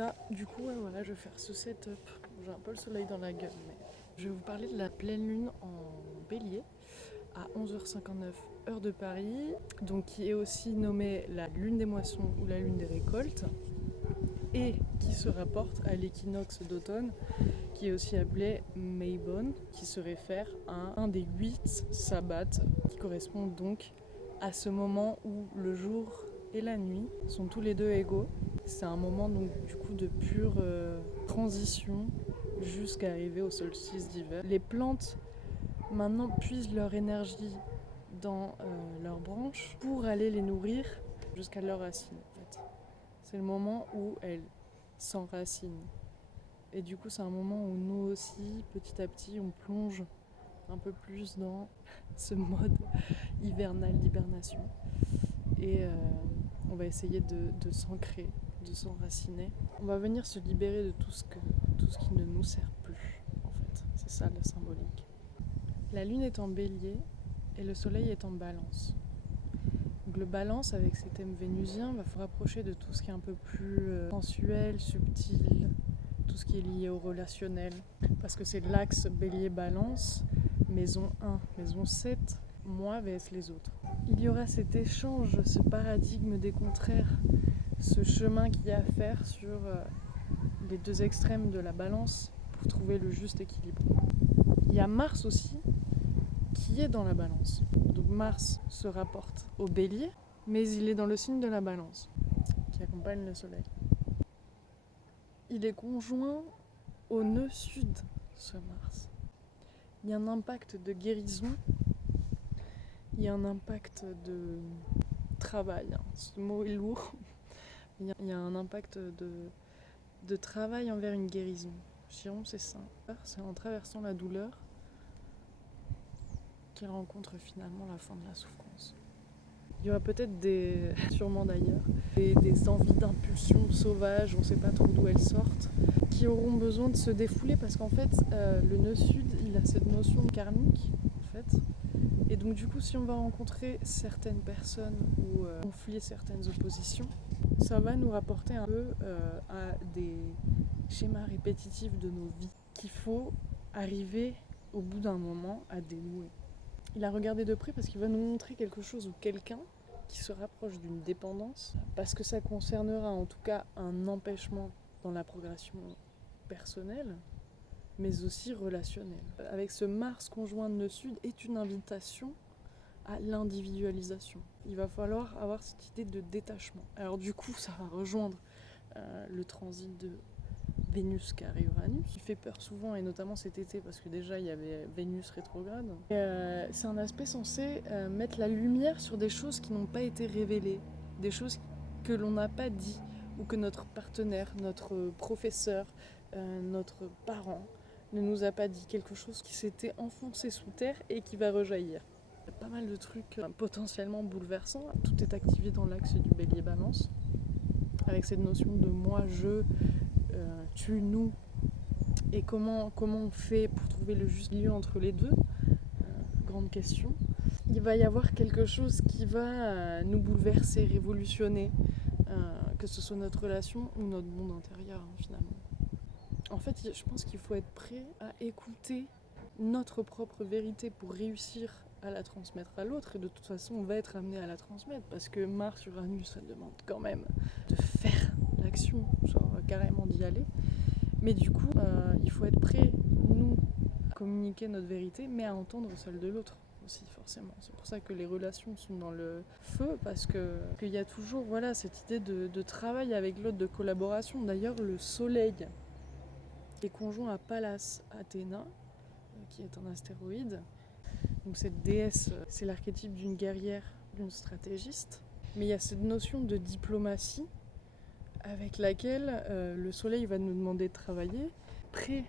là, du coup, ouais, voilà, je vais faire ce setup. J'ai un peu le soleil dans la gueule, mais je vais vous parler de la pleine lune en bélier à 11h59 heure de Paris, donc qui est aussi nommée la lune des moissons ou la lune des récoltes, et qui se rapporte à l'équinoxe d'automne, qui est aussi appelé Maybon, qui se réfère à un des 8 sabbats, qui correspond donc à ce moment où le jour et la nuit sont tous les deux égaux. C'est un moment donc du coup de pure transition jusqu'à arriver au solstice d'hiver. Les plantes maintenant puisent leur énergie dans leurs branches pour aller les nourrir jusqu'à leurs racines en fait. C'est le moment où elles s'enracinent. Et du coup c'est un moment où nous aussi, petit à petit, on plonge un peu plus dans ce mode hivernal d'hibernation. Et on va essayer de s'ancrer, de s'enraciner. On va venir se libérer de tout ce qui ne nous sert plus, en fait. C'est ça la symbolique. La lune est en bélier et le soleil est en balance. Donc le balance, avec ses thèmes vénusiens, va se rapprocher de tout ce qui est un peu plus sensuel, subtil, tout ce qui est lié au relationnel. Parce que c'est l'axe bélier-balance, maison 1, maison 7, moi vs les autres. Il y aura cet échange, ce paradigme des contraires, ce chemin qu'il y a à faire sur les deux extrêmes de la balance pour trouver le juste équilibre. Il y a Mars aussi qui est dans la balance. Donc Mars se rapporte au bélier, mais il est dans le signe de la balance qui accompagne le soleil. Il est conjoint au nœud sud, ce Mars. Il y a un impact de guérison, il y a un impact de travail, ce mot est lourd. Il y a un impact de travail envers une guérison. Chiron, c'est ça. C'est en traversant la douleur qu'il rencontre finalement la fin de la souffrance. Il y aura peut-être sûrement d'ailleurs, des envies d'impulsion sauvages, on ne sait pas trop d'où elles sortent, qui auront besoin de se défouler parce qu'en fait, le nœud sud, il a cette notion karmique, en fait. Et donc du coup, si on va rencontrer certaines personnes ou conflits, certaines oppositions, ça va nous rapporter un peu à des schémas répétitifs de nos vies qu'il faut arriver au bout d'un moment à dénouer. Il a regardé de près parce qu'il va nous montrer quelque chose ou quelqu'un qui se rapproche d'une dépendance, parce que ça concernera en tout cas un empêchement dans la progression personnelle, mais aussi relationnelle. Avec ce Mars conjoint de nœud sud est une invitation à l'individualisation. Il va falloir avoir cette idée de détachement. Alors du coup, ça va rejoindre le transit de Vénus carré Uranus, qui fait peur souvent, et notamment cet été, parce que déjà il y avait Vénus rétrograde. C'est un aspect censé mettre la lumière sur des choses qui n'ont pas été révélées, des choses que l'on n'a pas dit, ou que notre partenaire, notre professeur, notre parent ne nous a pas dit, quelque chose qui s'était enfoncé sous terre et qui va rejaillir. Il y a pas mal de trucs potentiellement bouleversants. Tout est activé dans l'axe du bélier-balance, avec cette notion de moi, je, tu, nous, et comment on fait pour trouver le juste milieu entre les deux. Grande question. Il va y avoir quelque chose qui va nous bouleverser, révolutionner, que ce soit notre relation ou notre monde intérieur, finalement. En fait, je pense qu'il faut être prêt à écouter notre propre vérité pour réussir à la transmettre à l'autre, et de toute façon on va être amené à la transmettre parce que Mars Uranus, ça demande quand même de faire l'action, genre carrément d'y aller. Mais du coup il faut être prêt, nous, à communiquer notre vérité, mais à entendre celle de l'autre aussi, forcément. C'est pour ça que les relations sont dans le feu, parce qu'il y a toujours cette idée de travail avec l'autre, de collaboration. D'ailleurs le soleil est conjoint à Pallas Athéna, qui est un astéroïde. Donc cette déesse, c'est l'archétype d'une guerrière, d'une stratégiste. Mais il y a cette notion de diplomatie avec laquelle le soleil va nous demander de travailler, prêt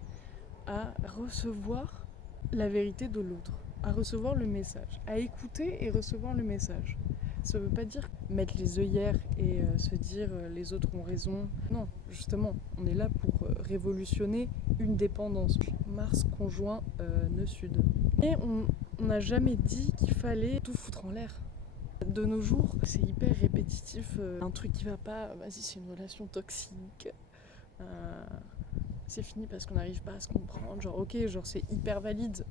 à recevoir la vérité de l'autre, à recevoir le message, à écouter et recevoir le message. Ça ne veut pas dire mettre les œillères et se dire les autres ont raison. Non, justement, on est là pour révolutionner une dépendance. Mars conjoint nœud sud. Et on n'a jamais dit qu'il fallait tout foutre en l'air. De nos jours, c'est hyper répétitif. Un truc qui va pas, vas-y, c'est une relation toxique. c'est fini parce qu'on n'arrive pas à se comprendre. Genre ok, genre c'est hyper valide.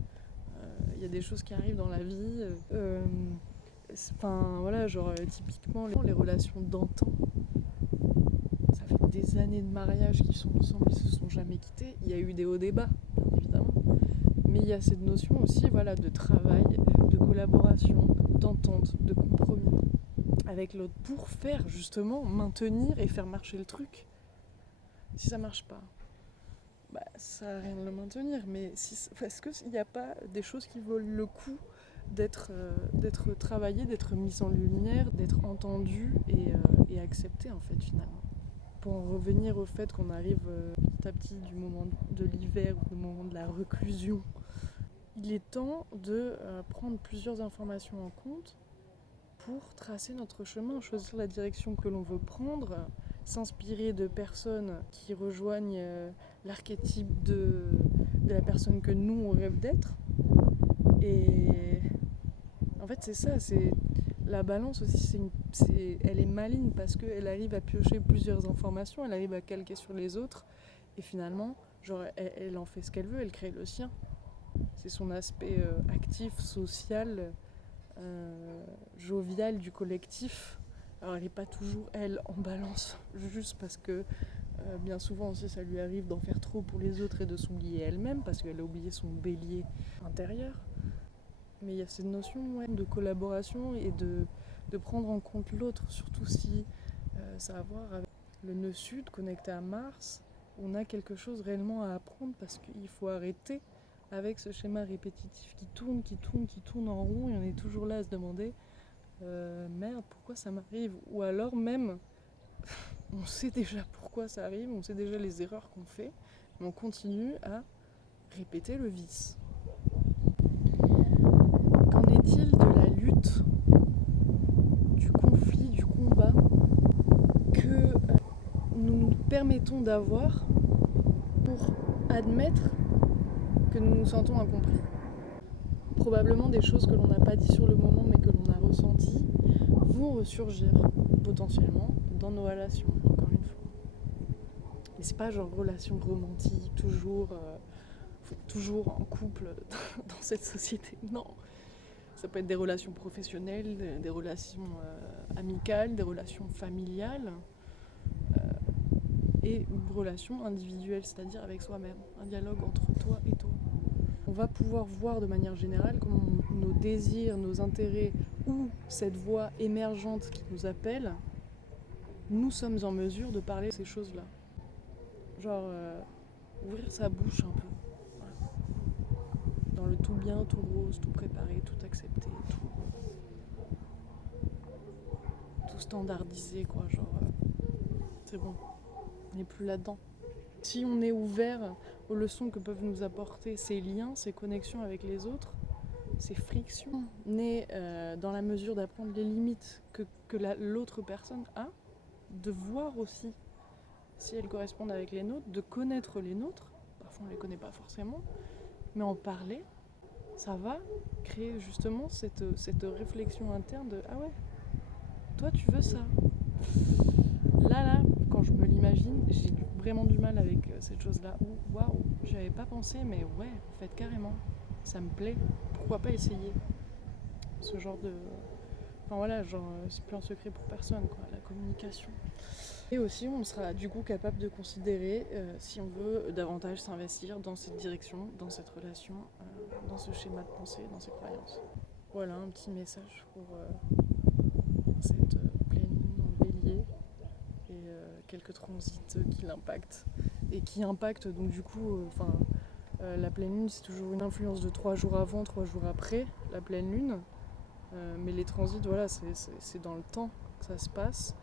Il y a des choses qui arrivent dans la vie. Enfin voilà, genre typiquement les relations d'antan. Ça fait des années de mariage qu'ils sont ensemble, ils se sont jamais quittés. Il y a eu des hauts débats, bien évidemment. Mais il y a cette notion aussi voilà, de travail, de collaboration, d'entente, de compromis avec l'autre pour faire justement maintenir et faire marcher le truc. Si ça marche pas, bah, ça sert à rien de le maintenir. Mais est-ce qu'il n'y a pas des choses qui valent le coup d'être travaillées, d'être mises en lumière, d'être entendues et acceptées en fait finalement. Pour en revenir au fait qu'on arrive petit à petit du moment de l'hiver ou du moment de la reclusion, il est temps de prendre plusieurs informations en compte pour tracer notre chemin, choisir la direction que l'on veut prendre, s'inspirer de personnes qui rejoignent l'archétype de la personne que nous on rêve d'être. Et en fait c'est ça, c'est la balance aussi, elle est maligne parce qu'elle arrive à piocher plusieurs informations, elle arrive à calquer sur les autres et finalement genre, elle en fait ce qu'elle veut, elle crée le sien. C'est son aspect actif, social, jovial du collectif. Alors elle n'est pas toujours elle en balance, juste parce que bien souvent aussi ça lui arrive d'en faire trop pour les autres et de s'oublier elle-même parce qu'elle a oublié son bélier intérieur. Mais il y a cette notion de collaboration et de prendre en compte l'autre, surtout si ça a à voir avec le nœud sud connecté à Mars. On a quelque chose réellement à apprendre parce qu'il faut arrêter avec ce schéma répétitif qui tourne en rond et on est toujours là à se demander merde, pourquoi ça m'arrive? Ou alors même, on sait déjà pourquoi ça arrive, on sait déjà les erreurs qu'on fait, mais on continue à répéter le vice. Qu'en est-il de la lutte, du conflit, du combat que nous nous permettons d'avoir pour admettre que nous nous sentons incompris? Probablement des choses que l'on n'a pas dit sur le moment mais que l'on a ressenties vont ressurgir potentiellement dans nos relations, encore une fois. Et c'est pas genre relation romantique, toujours en couple dans cette société, non. Ça peut être des relations professionnelles, des relations amicales, des relations familiales et une relation individuelle, c'est-à-dire avec soi-même, un dialogue entre toi et toi. On va pouvoir voir de manière générale comment nos désirs, nos intérêts ou cette voix émergente qui nous appelle, nous sommes en mesure de parler de ces choses-là. Genre ouvrir sa bouche un peu. Voilà. Dans le tout bien, tout rose, tout préparé, tout accepté, tout standardisé quoi. Genre c'est bon, on n'est plus là-dedans. Si on est ouvert aux leçons que peuvent nous apporter ces liens, ces connexions avec les autres, ces frictions, nées dans la mesure d'apprendre les limites que l'autre personne a, de voir aussi si elles correspondent avec les nôtres, de connaître les nôtres, parfois on ne les connaît pas forcément, mais en parler, ça va créer justement cette réflexion interne de « Ah ouais, toi tu veux ça ?» Là, quand je me l'imagine, j'ai vraiment du mal avec cette chose-là. Waouh, j'y avais pas pensé, mais ouais, en fait, carrément, ça me plaît. Pourquoi pas essayer ce genre de... Enfin voilà, genre, c'est plus un secret pour personne, quoi, la communication. Et aussi, on sera du coup capable de considérer si on veut davantage s'investir dans cette direction, dans cette relation, dans ce schéma de pensée, dans ces croyances. Voilà un petit message pour cette pleine lune en bélier et quelques transits qui l'impactent et qui impactent donc du coup la pleine lune c'est toujours une influence de 3 jours avant, 3 jours après la pleine lune mais les transits voilà c'est dans le temps que ça se passe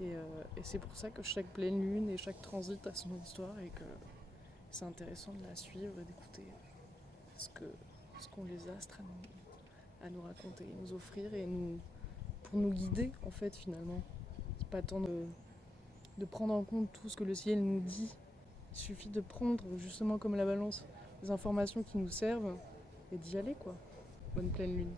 et c'est pour ça que chaque pleine lune et chaque transit a son histoire et que c'est intéressant de la suivre et d'écouter ce qu'ont les astres à nous raconter, nous offrir et pour nous guider en fait finalement. C'est pas tant de prendre en compte tout ce que le ciel nous dit, il suffit de prendre justement comme la balance les informations qui nous servent et d'y aller quoi. Bonne pleine lune.